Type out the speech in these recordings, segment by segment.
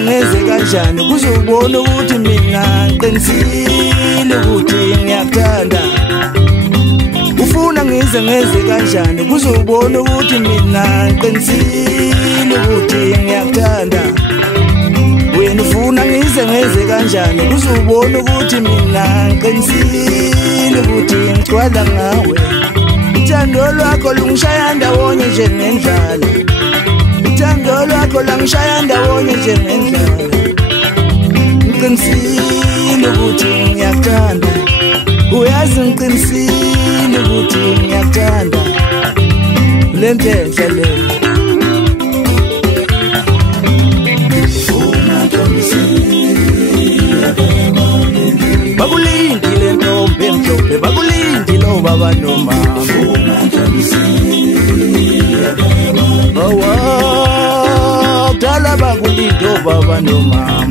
ngize kanjani kuzobona ukuthi mina ngiqinisile ukuthi ngiyakuthanda ufuna ngize kanjani kuzobona ukuthi mina ngiqinisile ukuthi ngiyakuthanda wena ufuna ngize kanjani kuzobona ukuthi mina ngiqinisile ukuthi ngigcwala ngawe uthando lwakho lungishaya ndawonye njengendlala uthando lwakho langishaya ndawonye njengendlala ngiqinisile ukuthi ngiyakuthanda uyazi ngiqinisile ukuthi ngiyakuthanda lentenhle le bakulindile ntombi emhlophe bakulindile obaba nomama kudala bakulinde obaba nomama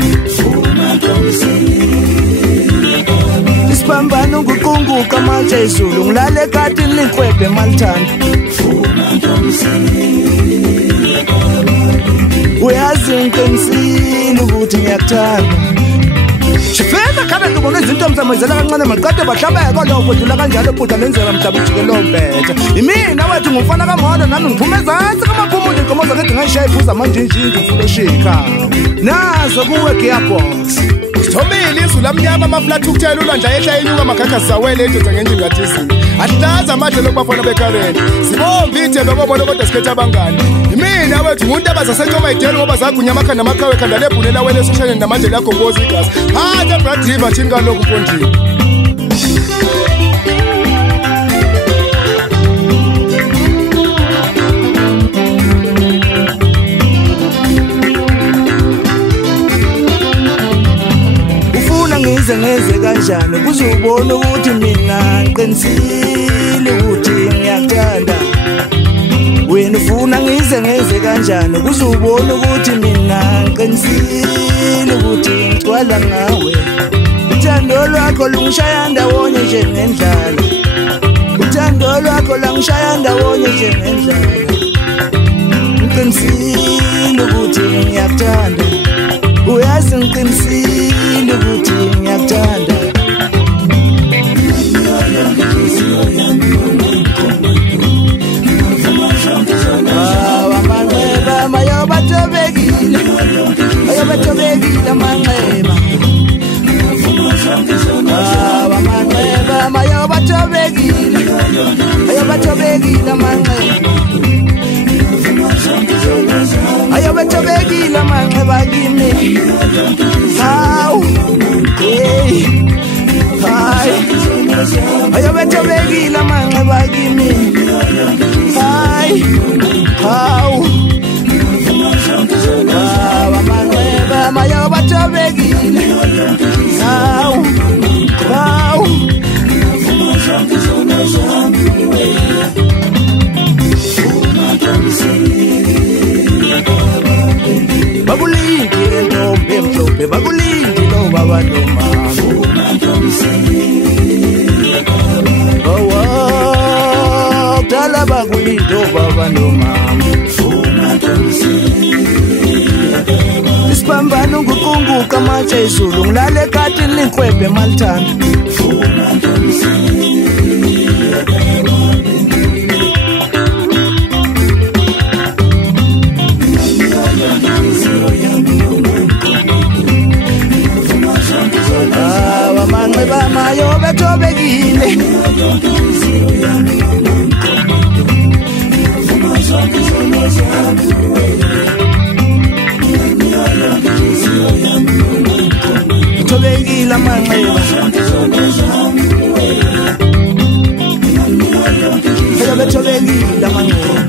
isibambano nguqunguqa manje izulu ngilale kati linkwebe malithanda uyazi ngiqinisile ukuthi ngiyakuthanda Shifeza khana ngibona izinto msamezela kancane maqede bahlabeka lokho dlula kanjalo bhuda lenzela mhlaba ujike lo mbethe imina wethu ngumfana kamodo nami ngiphume ezansi kamaphumulo inkomoza kade ngayishaya iphuza manje njinji ngifuna shika nazo kuwe gearbox Sithomile izulu amnyama amaflat ukuthela ulwandla ehla enyuka amakhakha zawele edoda ngenjini ngathizini ahlaza amadle lokubafana bekareni sibomba ithe lokubona kodwa sikhetha abangani imina wethu umuntu abazasentshoma ideli ngoba zagunya amakhanda amakhawe khanda lebhunela wele esoshane namanje lakho ngozi igazi phatha brad river thini kalokhu mfondini ngize kanjani kuzobona ukuthi mina ngiqinisile ukuthi ngiyakuthanda wena ufuna ngize kanjani kuzobona ukuthi mina ngiqinisile ukuthi ngigcwala ngawe uthando lwakho lungishaya ndawonye njengendlala uthando lwakho langishaya ndawonye njengendlala ngiqinisile ukuthi ngiyakuthanda uyazi ngiqinisile ukuthi ngiyakuthanda amanxeba mayobatobekile amanxeba amanxeba mayobatobekile amanxeba ayobetobekile amanxeba kimi hawu hey hayi ayobetobekile amanxeba kimi hayi hawu amanxeba mayobatobekile hawu hawu bakulindile ntombi emhlophe bakulindile obaba nomama kudala bakulinde obaba nomama isibambano nguqunguqa manje izulu ngilale kati linkwebe malithanda amanxeba mayobetobekile tobekile amanxeba ayobetobekile amanxeba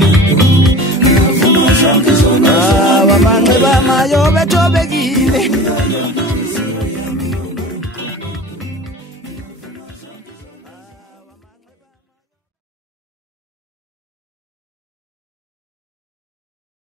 amanxeba mayobetobekile